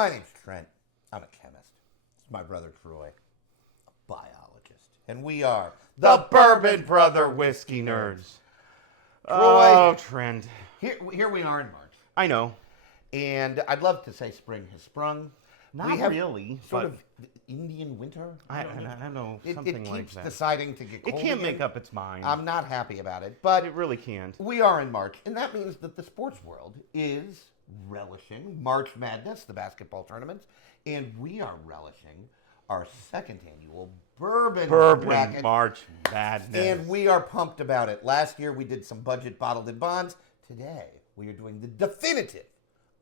My name's Trent. I'm a chemist. It's my brother Troy, a biologist. And we are The Bourbon Brother Whiskey Nerds. Troy. Oh, Trent. Here we are in March. I know. And I'd love to say spring has sprung. Not we have really. Sort but of Indian winter. I don't know. Something it like keeps that. deciding to get cold It can't again. make up its mind. I'm not happy about it. But It really can't. we are in March. And that means that the sports world is relishing March Madness, the basketball tournaments. And we are relishing our second annual Bourbon Bracket. March Madness. And we are pumped about it. Last year we did some budget bottled in bonds. Today we are doing the definitive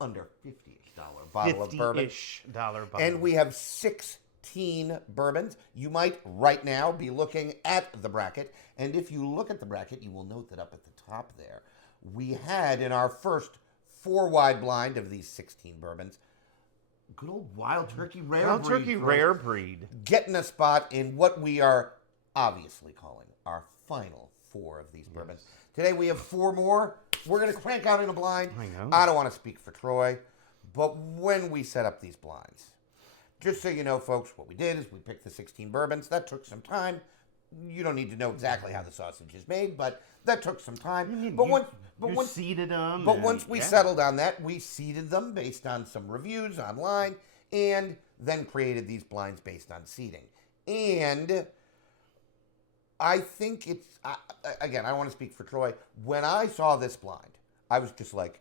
under $50-ish bottle of bourbon. $50-ish bottle. And we have 16 bourbons. You might right now be looking at the bracket. And if you look at the bracket, you will note that up at the top there, we had in our first 4-wide blind of these 16 bourbons, good old Wild Turkey Rare Wild Breed. Turkey Rare Breed. Getting a spot in what we are obviously calling our final 4 of these bourbons. Today we have 4 more. We're going to crank out in a blind. I know. I don't want to speak for Troy, but when we set up these blinds, just so you know, folks, what we did is we picked the 16 bourbons. That took some time. You don't need to know exactly how the sausage is made, but that took some time. You seeded them. But once we settled on that, we seeded them based on some reviews online and then created these blinds based on seeding. And I think it's, again, I don't want to speak for Troy. When I saw this blind, I was just like,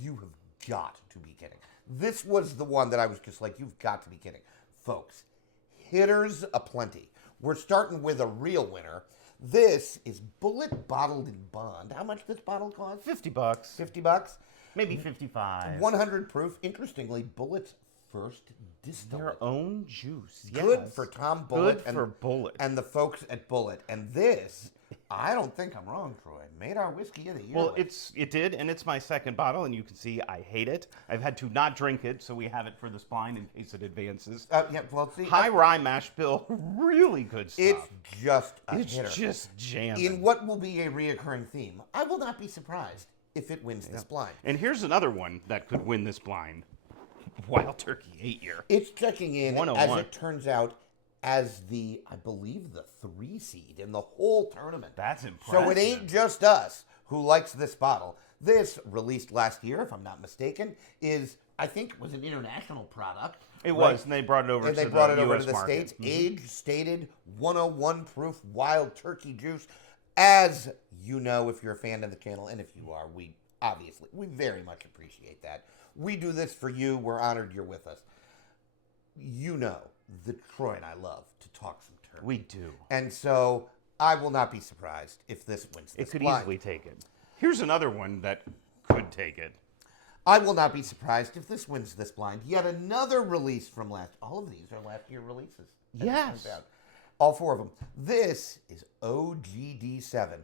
you have got to be kidding. This was the one that I was just like, you've got to be kidding. Folks, hitters aplenty. We're starting with a real winner. This is Bulleit bottled in bond. How much this bottle cost? $50. $50? Maybe 55. 100 proof. Interestingly, Bulleit's first distillate. Their own juice. Good Yes. for Tom Bulleit. Good for Bulleit. And the folks at Bulleit. And this, I don't think I'm wrong, Troy, made our whiskey of the year. Well, it did, and it's my second bottle, and you can see I hate it. I've had to not drink it, so we have it for this blind in case it advances. Yeah, well, see, High rye mash bill, really good stuff. it's just a It's hitter. just jamming. In what will be a reoccurring theme, I will not be surprised if it wins this blind. And here's another one that could win this blind. Wild Turkey 8-year. It's checking in, as 101. it turns out, as the, I believe, the 3 seed in the whole tournament. That's impressive. So it ain't just us who likes this bottle. This, released last year, if I'm not mistaken, is, I think, was an international product. It right? was, and they brought it over And to they brought it the over US to the market. States. Age stated 101 proof wild turkey juice. As you know, if you're a fan of the channel, and if you are, we very much appreciate that. We do this for you. We're honored you're with us. You know that Troy and I love to talk some turkey. We do. And so I will not be surprised if this wins this It could blind. easily take it. Here's another one that could take it. I will not be surprised if this wins this blind. Yet another release from all of these are last year releases. as it Yes. turns out. All 4 of them. This is OGD7.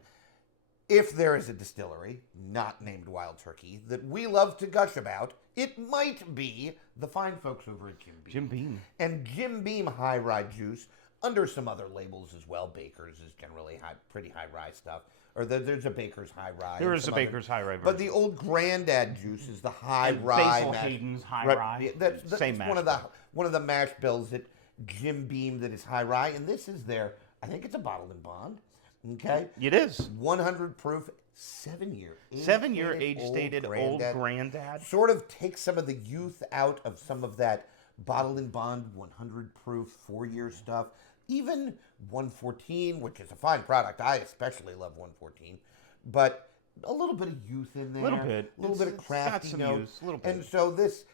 If there is a distillery, not named Wild Turkey, that we love to gush about, it might be the fine folks over at Jim Beam. Jim Beam. And Jim Beam High Rye Juice, under some other labels as well. Baker's is generally pretty high rye stuff. Or there's a Baker's High Rye. There and is a some other- Baker's High Rye But version. the old Granddad Juice is the High And Rye Basil mash. Hayden's High Right, Rye. yeah, that's Same mash bill. one of the mash bills that Jim Beam that is High Rye, and this is their, I think it's a bottled in bond. Okay, It is. 100 proof, 7-year, 7-year age-stated old granddad. Sort of takes some of the youth out of some of that bottled in bond 100 proof 4-year stuff. Even 114, which is a fine product. I especially love 114, but a little bit of youth in there, Little bit. a little bit of It's got crafty some notes, use, a little bit. and so this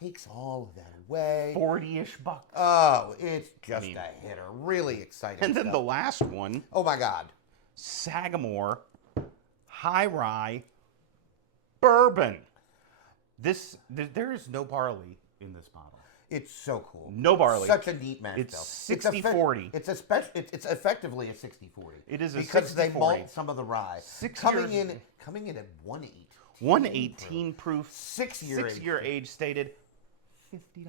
takes all of that away. 40-ish bucks. Oh, it's just a hitter. Really exciting And then stuff. the last one, Oh my God. Sagamore High Rye Bourbon. There is no barley in this bottle. It's so cool. No barley. Such a neat mash It's bill. 60-40. It's effectively a 60-40. It is a because they 60-40. malt some of the rye. 6 coming years- in at 118. 118 proof. 6-year age stated. $50.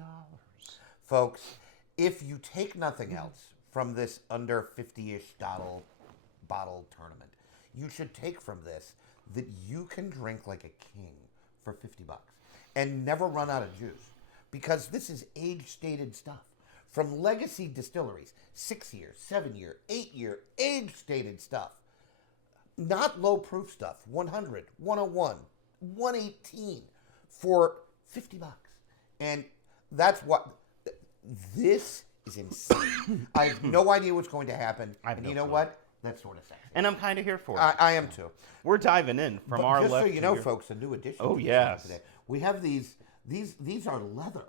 Folks, if you take nothing else from this under 50-ish bottle tournament, you should take from this that you can drink like a king for $50 and never run out of juice. because this is age-stated stuff from legacy distilleries, 6-year, 7-year, 8-year, age-stated stuff. Not low-proof stuff, 100, 101, 118 for $50. And that's what, this is insane. I have no idea what's going to happen. And you know what? That's sort of sexy. And I'm kind of here for it. I am too. We're diving in from But our just left so you know, to your... folks, a new addition Oh, to the yes. show today. We have these are leather.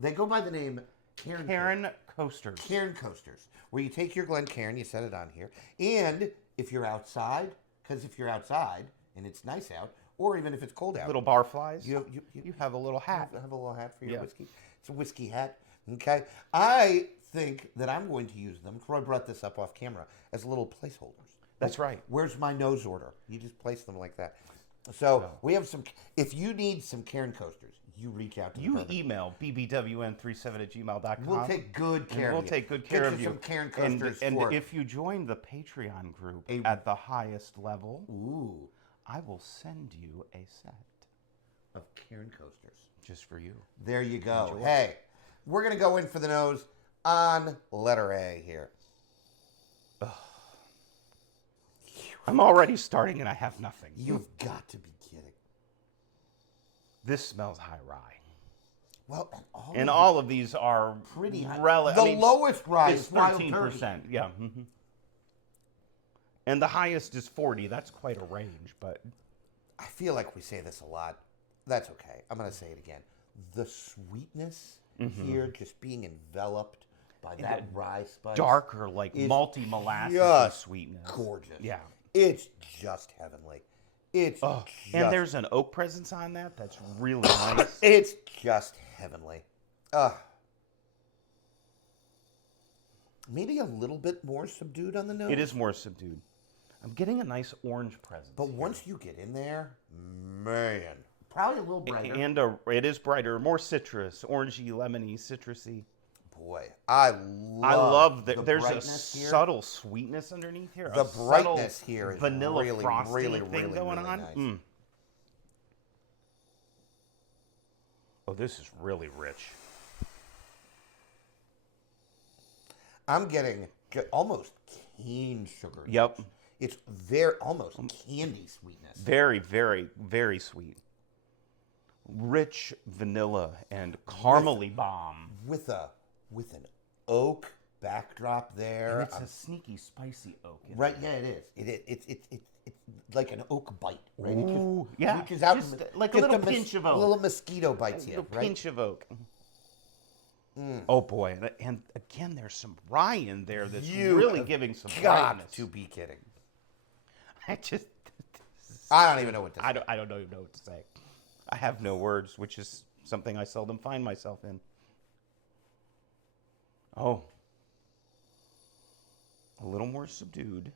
They go by the name Cairn coasters. Cairn coasters, where you take your Glencairn, you set it on here, and if you're outside, because if you're outside and it's nice out, or even if it's cold out, Little barflies. you have a little hat. have a little hat for your Yeah. whiskey. It's a whiskey hat. Okay, I think that I'm going to use them. Troy brought this up off camera as little placeholders. That's right. Where's my nose order? You just place them like that. So we have some. If you need some Cairn coasters, you reach out to You the email bbwn37@gmail.com. We'll take good care of you. We'll take good care Get of you. some Cairn coasters and for if you join the Patreon group at the highest level, ooh, I will send you a set of Cairn coasters just for you. There you go. Enjoy. Hey, we're gonna go in for the nose on letter A here. I'm already starting and I have nothing. You've got to be kidding. This smells high rye. Well, And all of these are pretty high. The lowest rye is is Wild 13%. Yeah. And the highest is 40. That's quite a range, but I feel like we say this a lot. That's okay. I'm gonna say it again. The sweetness here, just being enveloped by that rye spice, darker, like is malty molasses just sweetness. gorgeous. Yeah. It's just heavenly. It's just, And there's an oak presence on that. That's really nice. it's just heavenly. Maybe a little bit more subdued on the nose. It is more subdued. I'm getting a nice orange presence. But once you get in there, man, probably a little brighter. And it is brighter, more citrus, orangey, lemony, citrusy. Boy, I love that the there's a brightness here. subtle sweetness underneath here. The a brightness subtle here is vanilla really, frosting really, thing really, going really on. nice. Oh, this is really rich. I'm getting almost cane sugar. Yep. notes. It's very almost candy sweetness. Very, very, very sweet. Rich vanilla and caramely bomb. With an oak backdrop there. And it's a sneaky, spicy oak. Right, yeah, it is. It's like an oak bite, right? Ooh, it just yeah. reaches out Just and- like a little pinch of oak. A little mosquito bites A you, little right? pinch of oak. Oh boy, and again, there's some rye in there that's You really have giving some got brightness. to be kidding. I just, I don't even know what to say. I don't know what to say. I have no words, which is something I seldom find myself in. Oh, a little more subdued.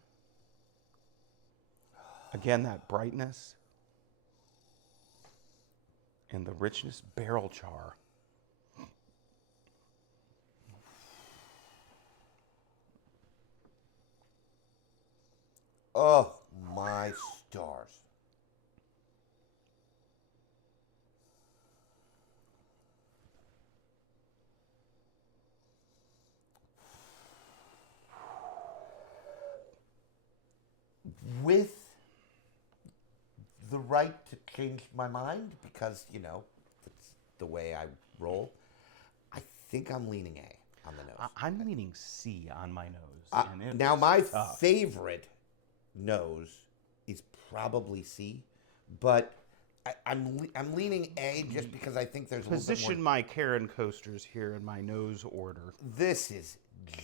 Again, that brightness and the richness, barrel char. Oh, my stars. With the right to change my mind, because, you know, it's the way I roll, I think I'm leaning A on the nose. I'm leaning C on my nose. And it Now, is my tough. favorite nose is probably C, but I'm leaning A just because I think there's a little bit Position more. my Cairn coasters here in my nose order. This is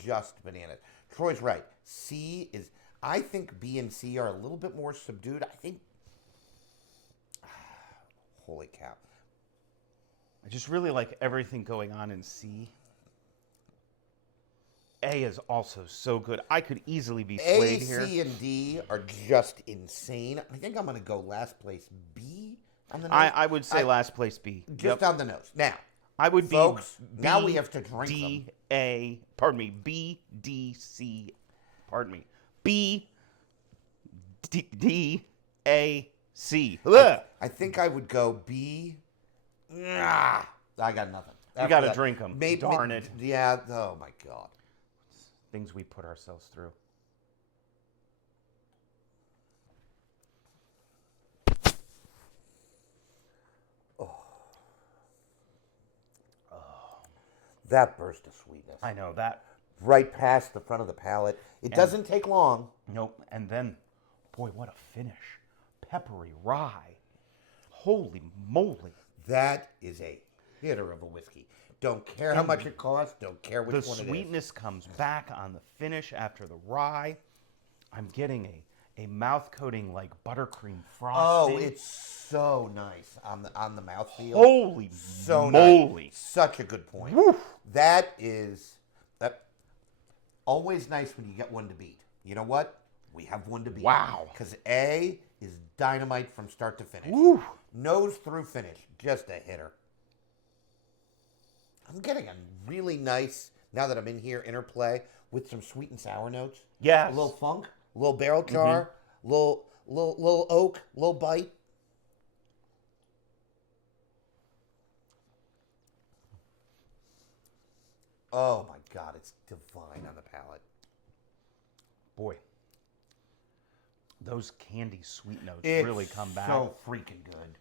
just bananas. Troy's right. C is. I think B and C are a little bit more subdued. I think. Holy cow! I just really like everything going on in C. A is also so good. I could easily be A, swayed here. C, and D are just insane. I think I'm going to go last place B on the nose. I would say last place B. Just on the nose. Now, I would be folks, B, now we have to drink D, them. A, pardon me, B, D, C, pardon me, B, D, A, C. Ugh. I think I would go B. I I got nothing. You After got to that, drink them. maybe, Darn it. Yeah. Oh my God. Things we put ourselves through. That burst of sweetness. I know that. Right past the front of the palate. It doesn't take long. Nope. And then, boy, what a finish. Peppery rye. Holy moly. That is a hitter of a whiskey. Don't care how much it costs. Don't care which The one it is. sweetness comes back on the finish after the rye. I'm getting a mouth coating like buttercream frosting. Oh, it's so nice on the mouthfeel. Holy so moly. Nice. Such a good point. Woof. That always nice when you get one to beat. You know what? We have one to beat. Wow. Because A is dynamite from start to finish. Woo. Nose through finish. Just a hitter. I'm getting a really nice, now that I'm in here, interplay with some sweet and sour notes. Yes. A little funk, a little barrel char, little oak, little bite. Oh my God, it's divine on the palate. Boy. Those candy sweet notes It's really come back. so freaking good.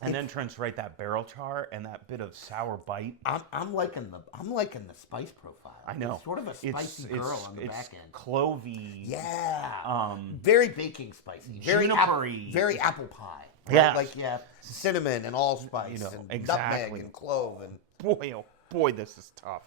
And then turns right that barrel char and that bit of sour bite. I'm liking the spice profile. I know. It's sort of a spicy girl on the back end. Clovey. Yeah. Very baking spicy. Juniper-y. Very apple pie. Right? Yes. Like cinnamon and allspice and exactly. nutmeg and clove and Boy, oh boy, this is tough.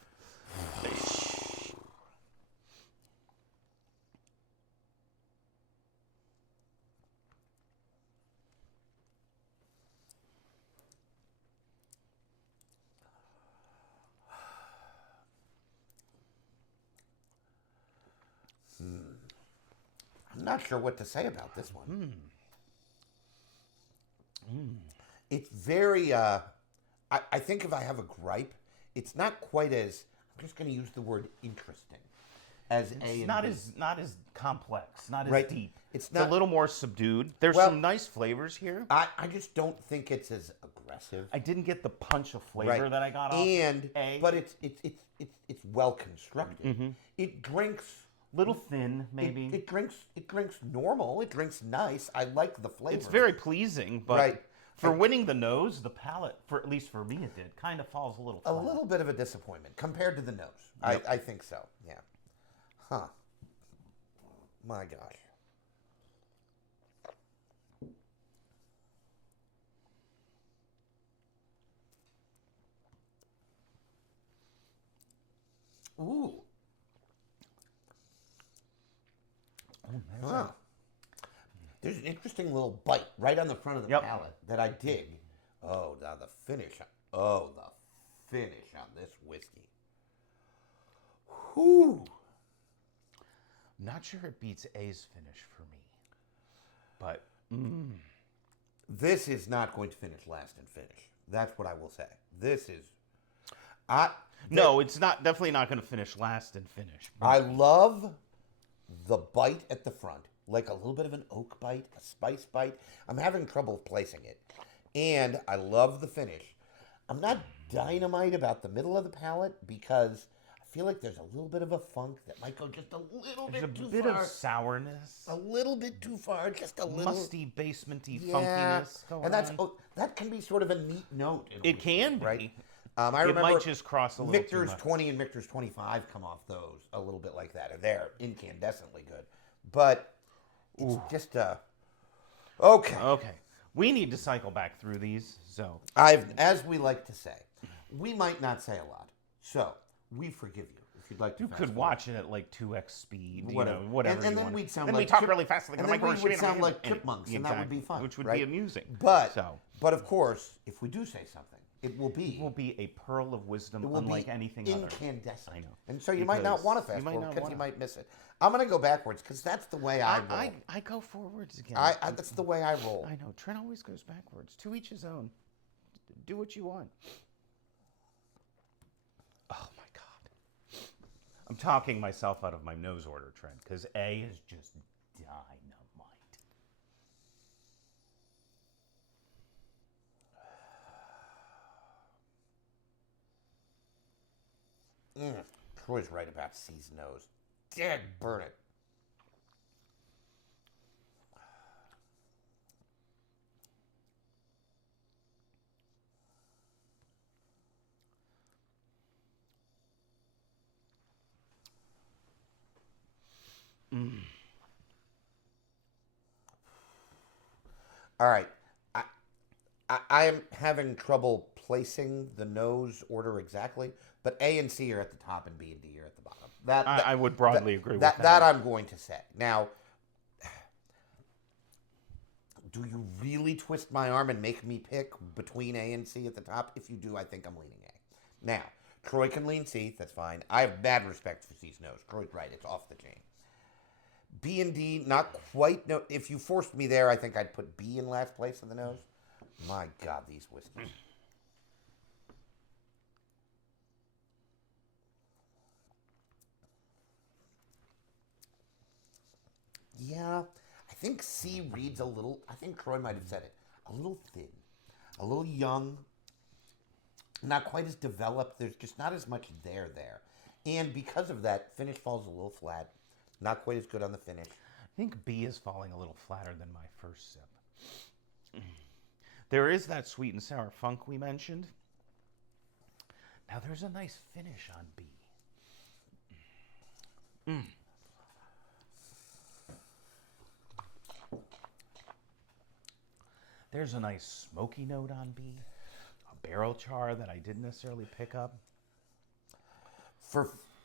I'm not sure what to say about this one. It's very, I think if I have a gripe, it's not quite as, I'm just going to use the word interesting, as A and Not B. as complex, not as Right. deep. It's It's not- a little more subdued. There's Well- some nice flavors here. I just don't think it's as aggressive. I didn't get the punch of flavor that I got off A. But it's well constructed. It drinks. Little thin, maybe. It drinks normal. It drinks nice. I like the flavor. It's very pleasing, but Right. for winning the nose, the palate, for at least for me it did, kind of falls a little a flat. little bit of a disappointment compared to the nose. Yep. I think so. Yeah. Huh. My gosh. Ooh. Huh. There's an interesting little bite right on the front of the Yep. palate that I dig. Oh, now the finish. Oh, the finish on this whiskey. Whew. Not sure it beats A's finish for me, but This is not going to finish last in finish. That's what I will say. This is. I no, it's not definitely not going to finish last in finish. I love the bite at the front, like a little bit of an oak bite, a spice bite. I'm having trouble placing it. And I love the finish. I'm not dynamite about the middle of the palate because I feel like there's a little bit of a funk that might go just a little There's a bit too bit far. of sourness, A little bit too far, just a little. musty, basementy Yeah. funkiness going And that's on. that can be sort of a neat note. in a It whiskey, can be. right? I It remember might just cross a little too Michter's much. 20 and Michter's 25 come off those a little bit like that. And they're incandescently good. But it's just okay. Okay, we need to cycle back through these. So As we like to say, we might not say a lot. So we forgive you if you'd like to. you fast could forward. watch it at like 2x speed, Whatever. whatever. And you then want. we'd sound and like we talk chip- really fast, like and the then we microphone would sound and- like chipmunks, and that would be exactly, fun, which would right? be amusing. But so of course, if we do say something, it will be a pearl of wisdom, It will unlike be anything other. incandescent. I know. And so you might not Because want to fast you might forward not because you wanna. might miss it. I'm going to go backwards because that's the way I roll. I go forwards again. That's the way I roll. I know. Trent always goes backwards. To each his own. Do what you want. Oh my God. I'm talking myself out of my nose order, Trent, because A is just dynamite. Troy's right about C's nose. Dad, burn it. All right. I am having trouble placing the nose order exactly, but A and C are at the top and B and D are at the bottom. I would broadly agree with that. That I'm going to say. Now, do you really twist my arm and make me pick between A and C at the top? If you do, I think I'm leaning A. Now, Troy can lean C. That's fine. I have bad respect for C's nose. Troy's right. It's off the chain. B and D, not quite. No, if you forced me there, I think I'd put B in last place in the nose. My God, these whiskeys. Yeah, I think C reads a little, I think Troy might have said it, a little thin, a little young, not quite as developed. There's just not as much there. And because of that, finish falls a little flat. Not quite as good on the finish. I think B is falling a little flatter than my first sip. There is that sweet and sour funk we mentioned. Now there's a nice finish on B. There's a nice smoky note on B. A barrel char that I didn't necessarily pick up.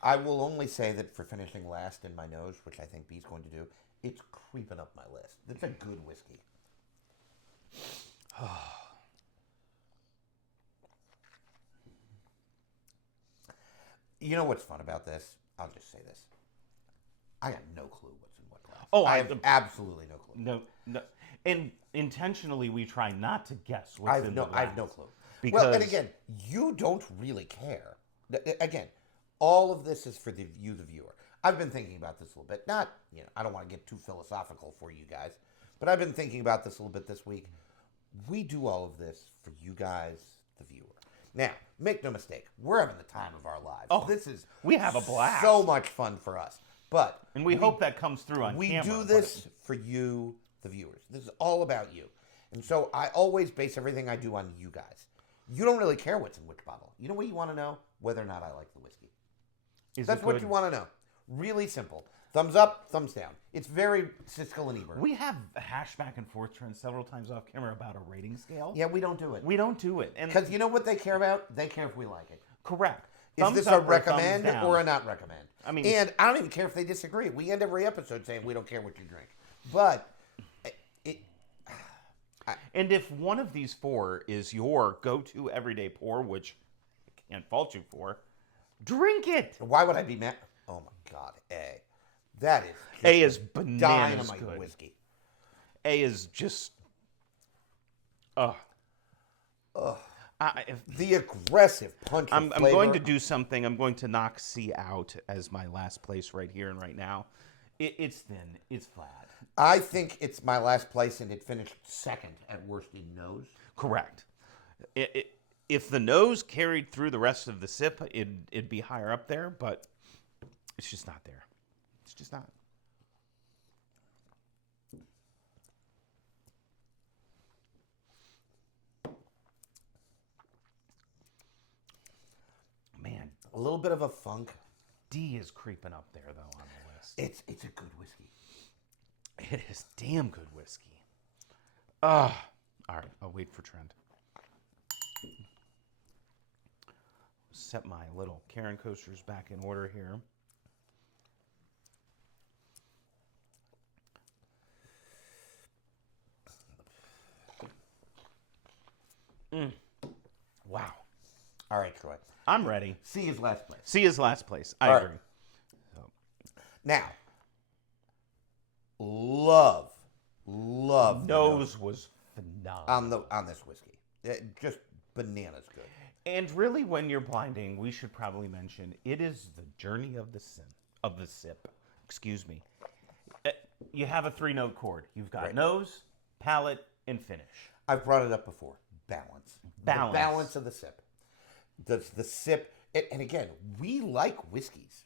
I will only say that for finishing last in my nose, which I think B's going to do, it's creeping up my list. It's a good whiskey. You know what's fun about this? I'll just say this. I got no clue what's in what glass. Oh, I have absolutely no clue. No. And intentionally, we try not to guess what's in the glass. I have no clue. Because, well, and again, you don't really care. Again, all of this is for you, the viewer. I've been thinking about this a little bit. Not, I don't want to get too philosophical for you guys, but I've been thinking about this a little bit this week. We do all of this for you guys, the viewer. Now, make no mistake, we're having the time of our lives. Oh, we have a blast. So much fun for us. And we hope that comes through on camera. We do this for you, the viewers. This is all about you. And so I always base everything I do on you guys. You don't really care what's in which bottle. You know what you want to know? Whether or not I like the whiskey. That's what you want to know. Really simple. Thumbs up, thumbs down. It's very Siskel and Ebert. We have hashed back and forth trends several times off camera about a rating scale. Yeah, we don't do it. We don't do it. Because you know what they care about? They care if we like it. Correct. Is this a recommend or a not recommend? I mean, and I don't even care if they disagree. We end every episode saying we don't care what you drink. But and if one of these four is your go-to everyday pour, which I can't fault you for, drink it. Why would I be mad? Oh my God, A. That is A is bananas dynamite good. Whiskey. A is just the aggressive punch. I'm going to do something. I'm going to knock C out as my last place right here and right now. It's thin. It's flat. I think it's my last place, and it finished second at worst in nose. Correct. If the nose carried through the rest of the sip, it'd be higher up there, but it's just not there. It's just not. Man, a little bit of a funk. D is creeping up there though on the list. It's a good whiskey. It is damn good whiskey. All right, I'll wait for Trent. Set my little Karen coasters back in order here. Wow. All right, Troy. I'm ready. C is last place. C is last place. I agree. Right. So. Now, love. Nose was phenomenal on this whiskey. Just bananas good. And really, when you're blinding, we should probably mention it is the journey of the sip. Excuse me. You have a 3-note chord. You've got nose, palate, and finish. I've brought it up before. Balance. The balance of the sip. The sip. And again, we like whiskeys.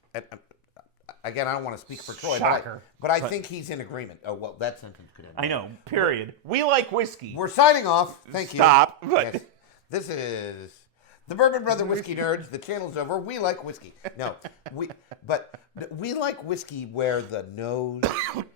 Again, I don't want to speak for Troy, Shocker. but I think he's in agreement. Oh, well, that sentence could end. I know, period. We like whiskey. We're signing off. Thank you. Stop. But Yes. This is the Bourbon Brother Whiskey Nerds. The channel's over. We like whiskey. No, but we like whiskey where the nose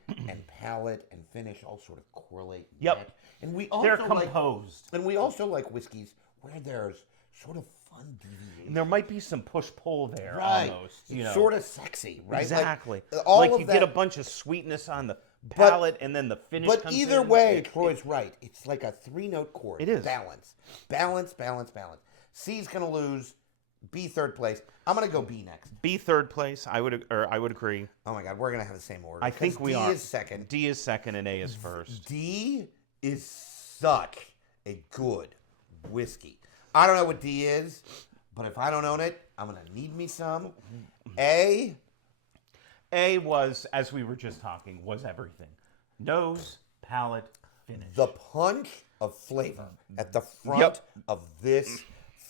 and palate and finish all sort of correlate. And Yep. match. And we also they're composed. and we also like whiskeys where there's sort of fun deviation. And there might be some push-pull there, Right. almost. It's sort of sexy, right? Exactly. All like of you that, get a bunch of sweetness on the palate, and then the finish But comes either in. way, Troy's right. It's like a 3-note chord. It is. Balance. Balance, balance, balance. C's going to lose. B third place. I'm going to go B next. B third place. I would agree. Oh my God, we're going to have the same order. I think we D are. is second. D is second, and A is first. D is such a good whiskey. I don't know what D is, but if I don't own it, I'm going to need me some. A. A was, as we were just talking, was everything. Nose, palate, finish. The punch of flavor at the front of this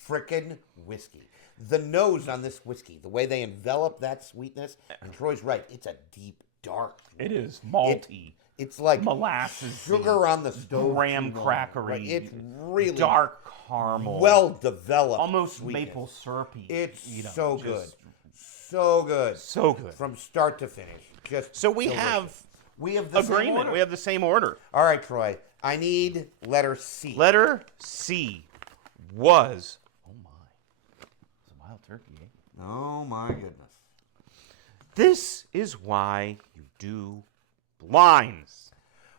frickin' whiskey. The nose on this whiskey, the way they envelop that sweetness, and Troy's right, it's a deep, dark. It is malty. It's like molasses, sugar on the stove. graham too long. crackery. Right, it's really dark caramel, well developed, almost sweetness. maple syrupy. It's just so good, so good, so good from start to finish. Just so we delicious. have we have the same agreement. order. We have the same order. All right, Troy. I need letter C. Letter C was it's a wild turkey. Eh? Oh my goodness. This is why you do blinds.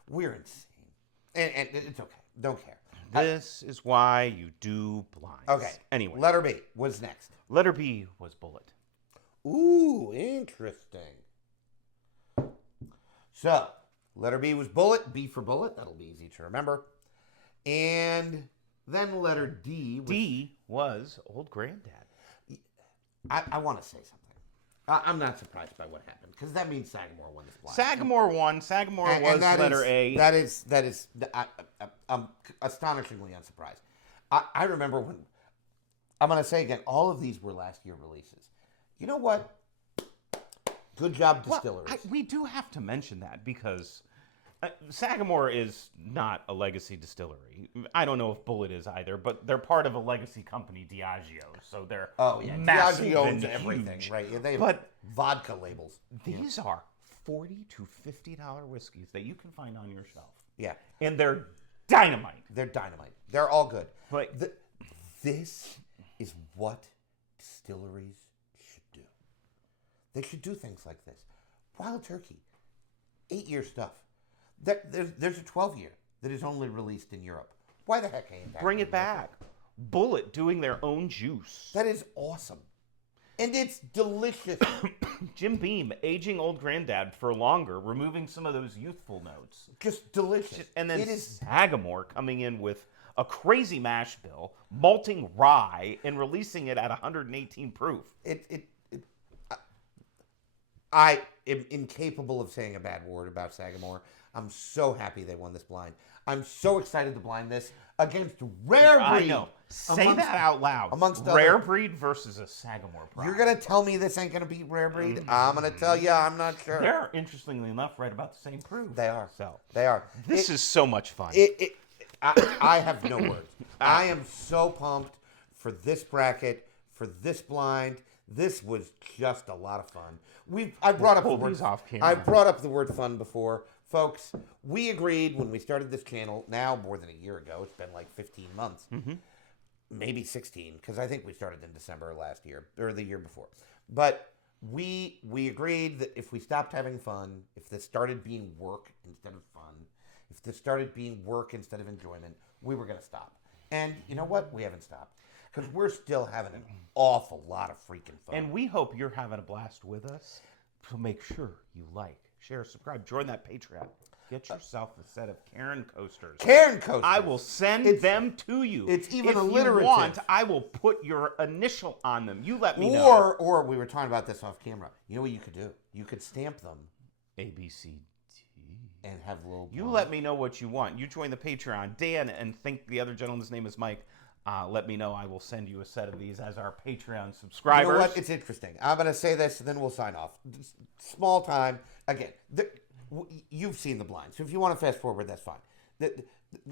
We're insane. And it's okay. Don't care. This is why you do blinds. Okay. Anyway, Letter B. What's next? letter B was Bulleit. Ooh, interesting. So, letter B was Bulleit. B for Bulleit. That'll be easy to remember. And then letter D was... D was Old Granddad. I want to say something. I'm not surprised by what happened, because that means Sagamore won this blind. Sagamore won. Sagamore And was that letter is- A. That is. I'm astonishingly unsurprised. I remember when. I'm going to say again, all of these were last year releases. You know what? Good job, distilleries. Well, we do have to mention that because Sagamore is not a legacy distillery. I don't know if Bulleit is either, but they're part of a legacy company, Diageo. So they're massive Diageo owns and everything, huge. right? Yeah, they have But vodka labels. these are $40 to $50 whiskeys that you can find on your shelf, Yeah, and they're dynamite. they're dynamite. They're all good. Like This is what distilleries should do. They should do things like this. Wild Turkey, 8-year stuff. There's a 12-year that is only released in Europe. Why the heck ain't that? bring it back. Bulleit doing their own juice. That is awesome. And it's delicious. Jim Beam aging Old Granddad for longer, removing some of those youthful notes. Just delicious. And then it is. Sagamore coming in with a crazy mash bill, malting rye, and releasing it at 118 proof. I am incapable of saying a bad word about Sagamore. I'm so happy they won this blind. I'm so excited to blind this against Rare Breed. I know. Say that out loud. Amongst Rare other- Breed versus a Sagamore product. You're going to tell me this ain't going to beat Rare Breed? I'm going to tell you I'm not sure. They're, interestingly enough, right about the same proof. They are. So They are. this is so much fun. I have no words. I am so pumped for this bracket, for this blind. This was just a lot of fun. I brought up the pull word these off camera. I brought up the word fun before. Folks, we agreed when we started this channel, now more than a year ago. It's been like 15 months. Maybe 16, because I think we started in December last year, or the year before. But we agreed that if we stopped having fun, if this started being work instead of fun, if this started being work instead of enjoyment, we were going to stop. And you know what? We haven't stopped. Because we're still having an awful lot of freaking fun. And we hope you're having a blast with us. So make sure you like, share, subscribe, join that Patreon. Get yourself a set of Karen coasters. Karen coasters. I will send them to you. It's even if alliterative. you want, I will put your initial on them. You let me know. Or we were talking about this off camera. You know what you could do? You could stamp them ABCD. and have little. You let me know what you want. You join the Patreon. Dan, and think the other gentleman's name is Mike. let me know. I will send you a set of these as our Patreon You subscribers. know what? It's interesting. I'm going to say this, and then we'll sign off. Small time. Again, you've seen the blind, so if you want to fast forward, that's fine.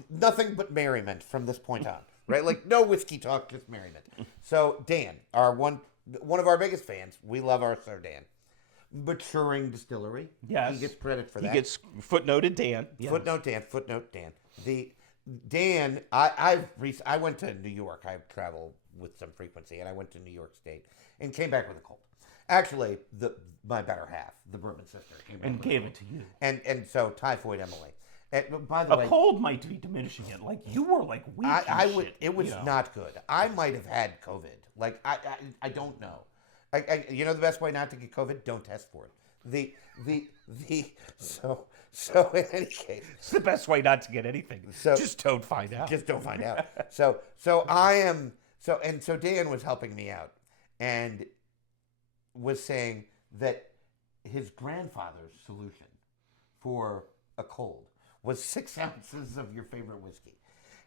Nothing but merriment from this point on, right? Like, no whiskey talk, just merriment. So, Dan, one of our biggest fans, we love our Sir Dan. Maturing distillery. Yes. He gets credit for that. He gets footnoted Dan. Yes. Footnote Dan. Dan, I went to New York. I travel with some frequency, and I went to New York State and came back with a cold. Actually, my better half, the bourbon sister, came back And gave it to you. And so typhoid Emily. And by the way, cold might be diminishing it. Like you were like weak. It was not good. I might have had COVID. Like I don't know. You know the best way not to get COVID? Don't test for it. So in any case, It's the best way not to get anything. So- just don't find out. just don't find out. So Dan was helping me out and was saying that his grandfather's solution for a cold was 6 ounces of your favorite whiskey.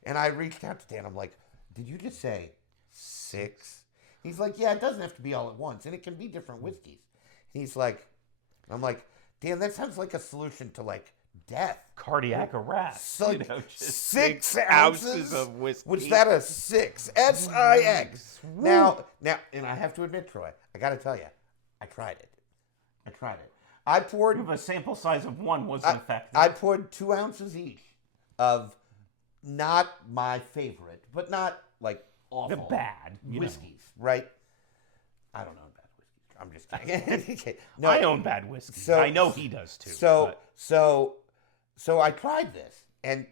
And I reached out to Dan. I'm like, did you just say 6? He's like, yeah, it doesn't have to be all at once, and it can be different whiskeys. He's like, I'm like, Dan, that sounds like a solution to like death. Cardiac arrest. So, you know, just 6 ounces of whiskey. Was that a 6? S-I-X. Now, and I have to admit, Troy, I got to tell you, I tried it. I poured. If a sample size of 1 wasn't effective. I poured 2 ounces each of not my favorite, but not like awful. The bad whiskeys, right? I don't know bad whiskeys. I'm just kidding. Okay. No, I own bad whiskey. So- I know he does too. So I tried this, and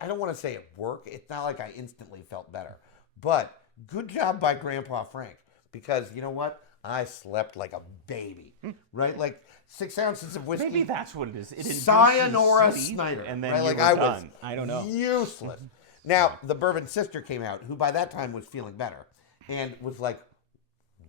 I don't want to say it worked. It's not like I instantly felt better, but good job by Grandpa Frank, because you know what? I slept like a baby, right? Like 6 ounces of whiskey. Maybe that's what it is. It induces Sayonara sleep, Snyder. and then right? you Like were I done. was I don't know. useless. Now, the bourbon sister came out, who by that time was feeling better, and was like,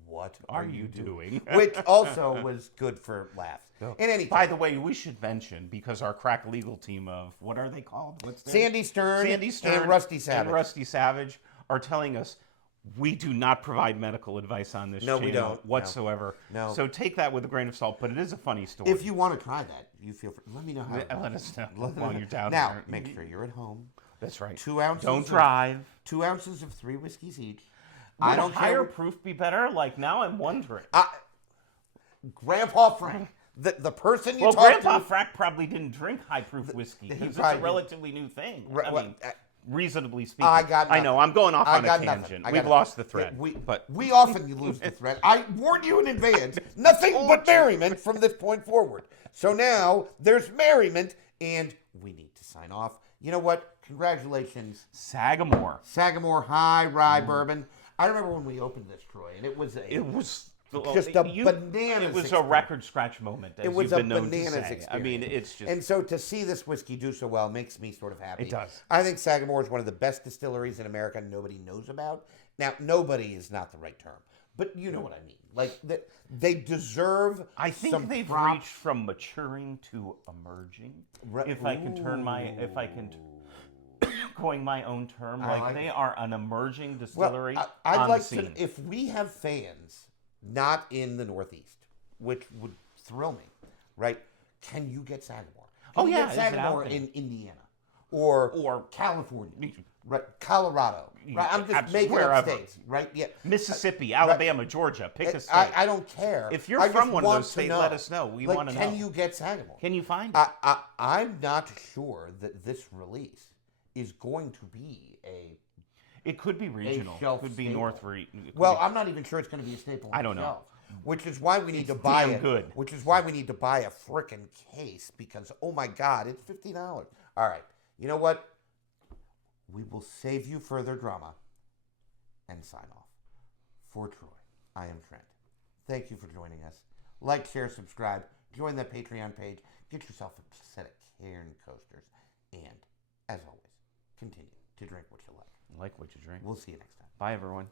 what Are you doing? Which also was good for laughs. In any By case, the way, we should mention, because our crack legal team of, what are they called? What's their Sandy Stern and Rusty Savage. and Rusty Savage are telling us we do not provide medical advice on this No, we channel don't. whatsoever. No. So take that with a grain of salt, but it is a funny story. if you want to try that, you feel free. Let me know how it Let goes. us know while you're down Now, there. make sure you're at home. That's right. 2 ounces. Don't drive. 2 ounces of 3 whiskeys each. Would I don't higher care. proof be better? Like now I'm wondering. Grandpa Frank, the person you Well, talk Grandpa to. Frank probably didn't drink high proof whiskey he because it's probably a didn't. relatively new thing. Right, well, reasonably speaking. I got I know, nothing. I'm going off I on a got tangent. nothing. I We've got lost the nothing. thread. But we often lose the thread. I warned you in advance. Nothing but merriment from this point forward. So now there's merriment, and we need to sign off. You know what? Congratulations, Sagamore. Sagamore High Rye Bourbon. I remember when we opened this, Troy, and it was just a bananas It was a experience. record scratch moment. As It was you've a been known to bananas say. experience. I mean, it's just. And so to see this whiskey do so well makes me sort of happy. It does. I think Sagamore is one of the best distilleries in America nobody knows about. Now, nobody is not the right term, but you know what I mean. Like, they deserve I think some they've props. reached from maturing to emerging. Right. If I can coin my own term, like they are an emerging distillery I'd on like the scene. to, if we have fans not in the Northeast, which would thrill me, right? Can you get Sagamore? Can you yeah, get is it out Sagamore there? in Indiana or California, right? Colorado, right? I'm just making up wherever. states, right? Yeah. Mississippi, Alabama, Georgia, pick a state. I don't care. If you're I from just one of want those to states, know. let us know. We Like, want to know. Can you get Sagamore? Can you find it? I'm not sure that this release is going to be a. It could be regional. shelf It could be staple. North region. Well, I'm not even sure it's going to be a staple. On I don't the know. shelf, which is why we need to It's buy damn it. good. Which is why we need to buy a frickin' case because oh my God, it's $50. All right, you know what? We will save you further drama and sign off. For Troy, I am Trent. Thank you for joining us. Like, share, subscribe. Join the Patreon page. Get yourself a set of Cairn coasters, and as always, continue to drink what you like. Like what you drink. We'll see you next time. Bye, everyone.